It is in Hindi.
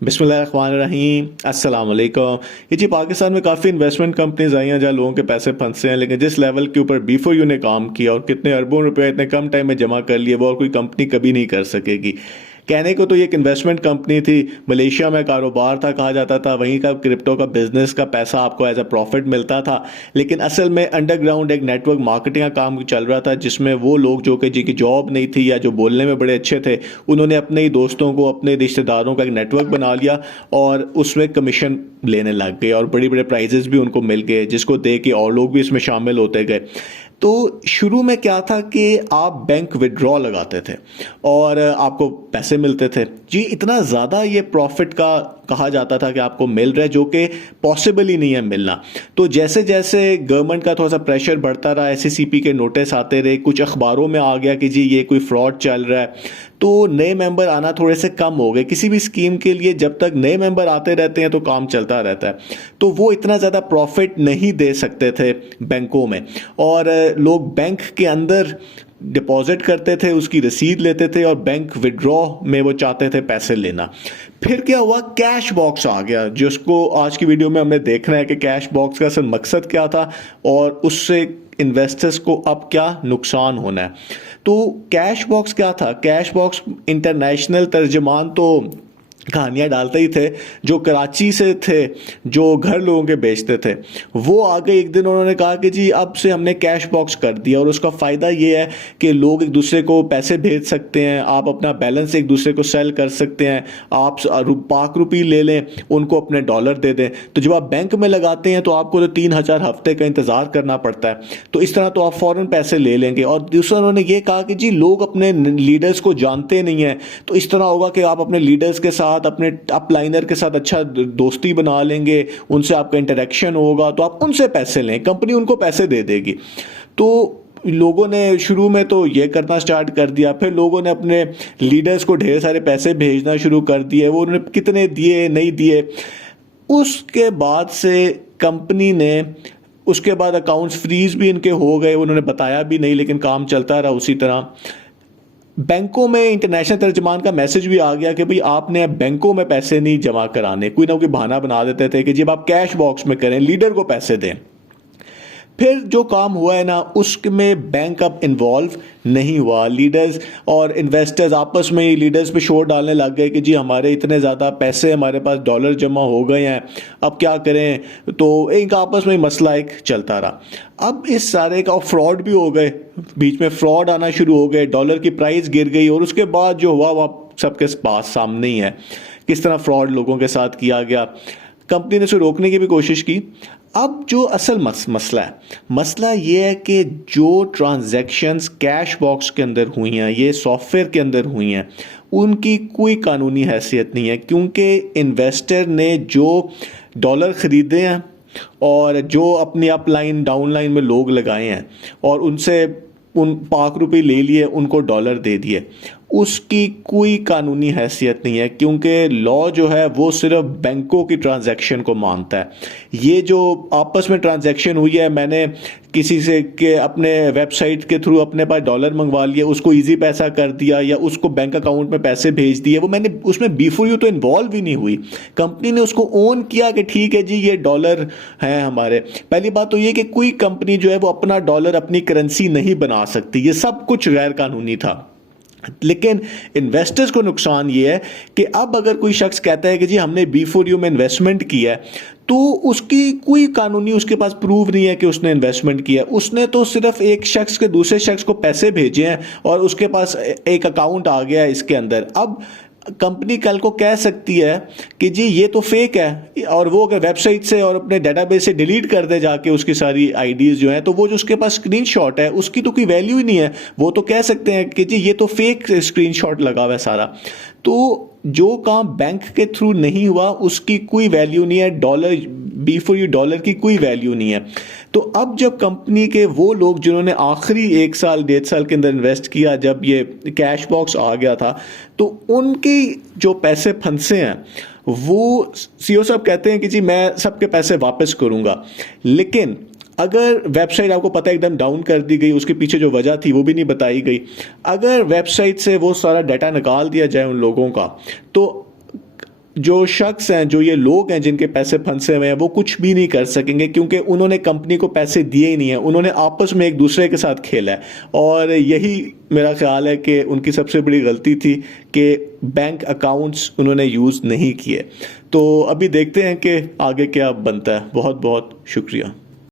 बिस्मिल्लाहिर्रहमानिर्रहीम अस्सलाम वालेकुम। ये जी पाकिस्तान में काफ़ी इन्वेस्टमेंट कंपनीज आई हैं जहाँ लोगों के पैसे फंसे हैं, लेकिन जिस लेवल के ऊपर B4U ने काम किया और कितने अरबों रुपए इतने कम टाइम में जमा कर लिए वो और कोई कंपनी कभी नहीं कर सकेगी। कहने को तो ये एक इन्वेस्टमेंट कंपनी थी, मलेशिया में कारोबार था कहा जाता था, वहीं का क्रिप्टो का बिजनेस का पैसा आपको एज अ प्रॉफिट मिलता था, लेकिन असल में अंडरग्राउंड एक नेटवर्क मार्केटिंग का काम चल रहा था जिसमें वो लोग जो कि जिनकी जॉब नहीं थी या जो बोलने में बड़े अच्छे थे, उन्होंने अपने ही दोस्तों को, अपने रिश्तेदारों का एक नेटवर्क बना लिया और उसमें कमीशन लेने लग गए और बड़े बड़े प्राइजेस भी उनको मिल गए, जिसको दे के और लोग भी इसमें शामिल होते गए। तो शुरू में क्या था कि आप बैंक विड्रॉ लगाते थे और आपको पैसे मिलते थे जी, इतना ज़्यादा ये प्रॉफिट का कहा जाता था कि आपको मिल रहा है, जो कि पॉसिबल ही नहीं है मिलना। तो जैसे जैसे गवर्नमेंट का थोड़ा सा प्रेशर बढ़ता रहा, SECP के नोटिस आते रहे, कुछ अखबारों में आ गया कि जी ये कोई फ्रॉड चल रहा है, तो नए मेंबर आना थोड़े से कम हो गए। किसी भी स्कीम के लिए जब तक नए मेंबर आते रहते हैं तो काम चलता रहता है, तो वो इतना ज़्यादा प्रॉफिट नहीं दे सकते थे बैंकों में, और लोग बैंक के अंदर डिपॉजिट करते थे, उसकी रसीद लेते थे और बैंक विड्रॉ में वो चाहते थे पैसे लेना। फिर क्या हुआ, कैश बॉक्स आ गया, जिसको आज की वीडियो में हमने देखना है कि कैश बॉक्स का असल मकसद क्या था और उससे इन्वेस्टर्स को अब क्या नुकसान होना है। तो कैश बॉक्स क्या था? कैश बॉक्स इंटरनेशनल तर्जमान तो कहानियाँ डालते ही थे, जो कराची से थे, जो घर लोगों के बेचते थे, वो आगे एक दिन उन्होंने कहा कि जी अब से हमने कैश बॉक्स कर दिया और उसका फ़ायदा ये है कि लोग एक दूसरे को पैसे भेज सकते हैं, आप अपना बैलेंस एक दूसरे को सेल कर सकते हैं, आप पाक रुपये ले लें, उनको अपने डॉलर दे दें। तो जब आप बैंक में लगाते हैं तो आपको तो 3,000 हफ्ते का इंतज़ार करना पड़ता है, तो इस तरह तो आप फ़ौरन पैसे ले लेंगे। और दूसरा उन्होंने ये कहा कि जी लोग अपने लीडर्स को जानते नहीं हैं, तो इस तरह होगा कि आप अपने लीडर्स के साथ, अपने अपलाइनर के साथ अच्छा दोस्ती बना लेंगे, उनसे आपका इंटरेक्शन होगा, तो आप उनसे पैसे लें, कंपनी उनको पैसे दे देगी। तो लोगों ने शुरू में तो ये करना स्टार्ट कर दिया, फिर लोगों ने अपने लीडर्स को ढेर सारे पैसे भेजना शुरू कर दिए, वो उन्होंने कितने दिए नहीं दिए। उसके बाद से कंपनी ने, उसके बाद अकाउंट्स फ्रीज भी इनके हो गए, उन्होंने बताया भी नहीं, लेकिन काम चलता रहा उसी तरह। बैंकों में इंटरनेशनल तर्जमान का मैसेज भी आ गया कि भाई आपने अब बैंकों में पैसे नहीं जमा कराने, कोई ना कोई बहाना बना देते थे कि जब आप कैश बॉक्स में करें, लीडर को पैसे दें। फिर जो काम हुआ है ना, उसमें बैंक अब इन्वॉल्व नहीं हुआ। लीडर्स और इन्वेस्टर्स आपस में ही लीडर्स पे शोर डालने लग गए कि जी हमारे इतने ज़्यादा पैसे, हमारे पास डॉलर जमा हो गए हैं, अब क्या करें। तो एक आपस में मसला एक चलता रहा। अब इस सारे का फ्रॉड भी हो गए, बीच में फ्रॉड आना शुरू हो गए, डॉलर की प्राइस गिर गई, और उसके बाद जो हुआ वह सबके पास सामने ही है, किस तरह फ्रॉड लोगों के साथ किया गया। कंपनी ने उसे रोकने की भी कोशिश की। अब जो असल मसला है, मसला ये है कि जो ट्रांजैक्शंस कैश बॉक्स के अंदर हुई हैं, ये सॉफ्टवेयर के अंदर हुई हैं, उनकी कोई कानूनी हैसियत नहीं है, क्योंकि इन्वेस्टर ने जो डॉलर ख़रीदे हैं और जो अपनी अप लाइन डाउन लाइन में लोग लगाए हैं और उनसे उन पाक रुपये ले लिए, उनको डॉलर दे दिए, उसकी कोई कानूनी हैसियत नहीं है, क्योंकि लॉ जो है वो सिर्फ बैंकों की ट्रांजैक्शन को मानता है। ये जो आपस में ट्रांजैक्शन हुई है, मैंने किसी से के अपने वेबसाइट के थ्रू अपने पास डॉलर मंगवा लिए, उसको इजी पैसा कर दिया या उसको बैंक अकाउंट में पैसे भेज दिए, वो मैंने उसमें B4U तो इन्वॉल्व ही नहीं हुई। कंपनी ने उसको ओन किया कि ठीक है जी ये डॉलर हैं हमारे। पहली बात तो ये कि कोई कंपनी जो है वो अपना डॉलर अपनी करेंसी नहीं बना सकती, ये सब कुछ गैर कानूनी था। लेकिन इन्वेस्टर्स को नुकसान ये है कि अब अगर कोई शख्स कहता है कि जी हमने B4U में इन्वेस्टमेंट किया है, तो उसकी कोई कानूनी उसके पास प्रूफ नहीं है कि उसने इन्वेस्टमेंट किया। उसने तो सिर्फ एक शख्स के दूसरे शख्स को पैसे भेजे हैं और उसके पास एक अकाउंट आ गया है इसके अंदर। अब कंपनी कल को कह सकती है कि जी ये तो फेक है, और वो अगर वेबसाइट से और अपने डेटाबेस से डिलीट कर दे जाके उसकी सारी आईडीज जो हैं, तो वो जो उसके पास स्क्रीनशॉट है उसकी तो कोई वैल्यू ही नहीं है। वो तो कह सकते हैं कि जी ये तो फेक स्क्रीनशॉट लगा हुआ है सारा। तो जो काम बैंक के थ्रू नहीं हुआ उसकी कोई वैल्यू नहीं है, डॉलर B4U डॉलर की कोई वैल्यू नहीं है। तो अब जब कंपनी के वो लोग जिन्होंने आखिरी 1 साल 1.5 साल के अंदर इन्वेस्ट किया, जब ये कैश बॉक्स आ गया था, तो उनके जो पैसे फंसे हैं, वो CEO साहब कहते हैं कि जी मैं सबके पैसे वापस करूंगा। लेकिन अगर वेबसाइट आपको पता है एकदम डाउन कर दी गई, उसके पीछे जो वजह थी वो भी नहीं बताई गई। अगर वेबसाइट से वो सारा डाटा निकाल दिया जाए उन लोगों का, तो जो शख्स हैं, जो ये लोग हैं जिनके पैसे फंसे हुए हैं, वो कुछ भी नहीं कर सकेंगे क्योंकि उन्होंने कंपनी को पैसे दिए ही नहीं है। उन्होंने आपस में एक दूसरे के साथ खेला है और यही मेरा ख्याल है कि उनकी सबसे बड़ी गलती थी कि बैंक अकाउंट्स उन्होंने यूज़ नहीं किए। तो अभी देखते हैं कि आगे क्या बनता है। बहुत बहुत शुक्रिया।